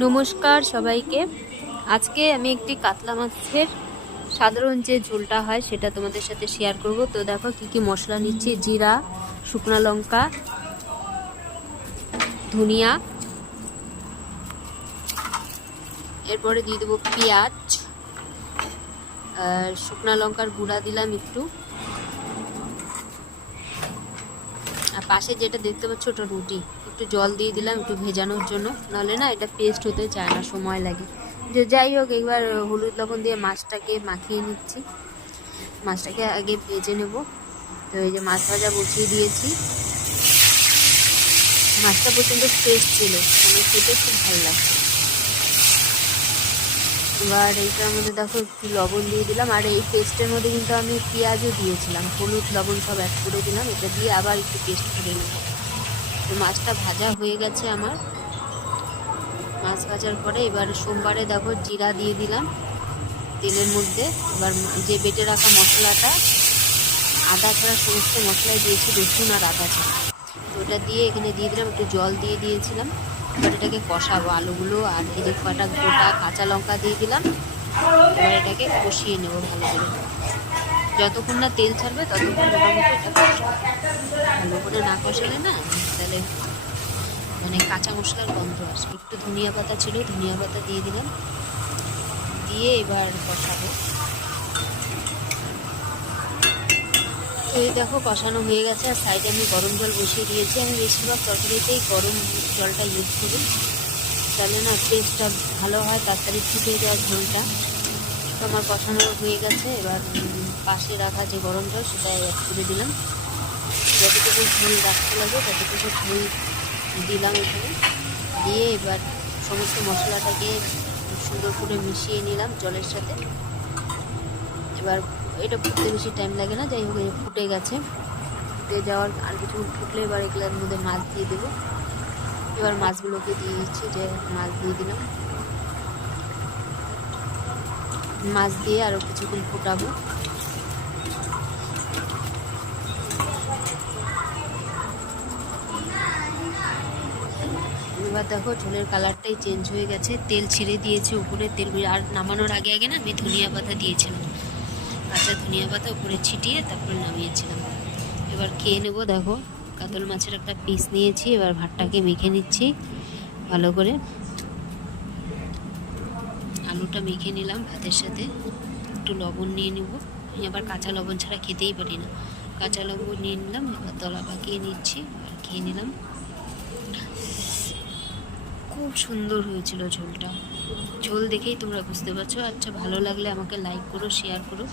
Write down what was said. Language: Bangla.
নমস্কার সবাইকে। আজকে আমি একটি কাতলা মাছের সাধারণ যে ঝোলটা হয় সেটা তোমাদের সাথে শেয়ার করব। তো দেখো কি কি মশলা নিচ্ছি: জিরা, শুকনো লঙ্কা, ধনিয়া, এরপরে দিয়ে দেবো পেঁয়াজ, শুকনো লঙ্কার গুঁড়া দিলাম একটু, আর পাশে যেটা দেখতে পাচ্ছ ওটা রুটি, একটু জল দিয়ে দিলাম একটু ভেজানোর জন্য, নাহলে না এটা পেস্ট হতে চায় না, সময় লাগে। যে যাই হোক, এবার হলুদ লবণ দিয়ে মাছটাকে মাখিয়ে নিচ্ছি। মাছটাকে আগে ভেজে নেব। তো এই যে মাছ ভাজা বসিয়ে দিয়েছি। মাছটা প্রচণ্ড ফ্রেশ ছিল, মানে খেতে খুব ভালো লাগছে। এবার এইটার মধ্যে দেখো একটু লবণ দিয়ে দিলাম, আর এই পেস্টের মধ্যে কিন্তু আমি পেঁয়াজও দিয়েছিলাম, হলুদ লবণ সব অ্যাড করে দিলাম। এটা দিয়ে আবার একটু পেস্ট করে নেব। তো মাছটা ভাজা হয়ে গেছে আমার। মাছ ভাজার পরে এবার সোমবারে দেখো জিরা দিয়ে দিলাম তেলের মধ্যে। এবার যে বেটে রাখা মশলাটা, আদা ছাড়া সমস্ত মশলাই দিয়েছি, রসুন আর আদা ছাড়া, তো ওটা দিয়ে এখানে দিয়ে দিলাম, একটু জল দিয়ে দিয়েছিলাম। এবার এটাকে কষাবো, আলুগুলো আর এই যে কটা গোটা কাঁচা লঙ্কা দিয়ে দিলাম। এবার এটাকে কষিয়ে নেবো ভালো করে, যতক্ষণ না তেল ছাড়বে ততক্ষণ মোটামুটি এটা কষাবো। ভালো করে না কষালে না তাহলে মানে কাঁচা মশলার গন্ধ আসবে। একটু ধনিয়া পাতা ছিল, ধনিয়া পাতা দিয়ে দিলাম, দিয়ে এবার কষাবো। তো এই দেখো কষানো হয়ে গেছে, আর সাইডে আমি গরম জল বসিয়ে দিয়েছি। আমি বেশিরভাগ তরকারিতেই গরম জলটা ইউজ করি, তাহলে না টেস্টটা ভালো হয়, তাড়াতাড়ি ফুটে যায় ঝোলটা। তো আমার কষানো হয়ে গেছে। এবার পাশে রাখা যে গরম জল সেটা অ্যাড করে দিলাম। যতটুকু ঝোল রাখতে লাগে ততটুকু ঝোল দিলাম এখানে। দিয়ে এবার সমস্ত মশলাটাকে সুন্দর করে মিশিয়ে নিলাম জলের সাথে। এবার এটা ফুটতে বেশি টাইম লাগে না, যাই হোক ফুটে গেছে। ফুটে যাওয়ার আর কিছুক্ষণ ফুটলে এবার এগুলোর মধ্যে মাছ দিয়ে দেবো। এবার মাছগুলোকে দিয়ে দিচ্ছি, যে মাছ দিয়ে দিলাম। মাছ দিয়ে আরও কিছুক্ষণ ফুটাবো। এবার দেখো ঝোলের কালারটাই চেঞ্জ হয়ে গেছে, তেল ছেড়ে দিয়েছে উপরে। তেল আর নামানোর আগে আগে না আমি ধনিয়া পাতা দিয়েছিলাম, কাঁচা ধনিয়া পাতা উপরে ছিটিয়ে তারপরে নামিয়েছিলাম। এবার খেয়ে নেব। দেখো কাতল মাছের একটা পিস নিয়েছি, এবার ভাতটাকে মেখে নিচ্ছি ভালো করে। আলুটা মেখে নিলাম ভাতের সাথে, একটু লবণ নিয়ে নেব। আমি আবার কাঁচা লবণ ছাড়া খেতেই পারি না। কাঁচা লবণ নিয়ে নিলাম, এবার তলা পাকিয়ে নিচ্ছি আর খেয়ে নিলাম। খুব সুন্দর হয়েছিল ঝোলটা। ঝোল দেখেই তোমরা বুঝতে পারছো। আচ্ছা, ভালো লাগলে আমাকে লাইক করো, শেয়ার করো।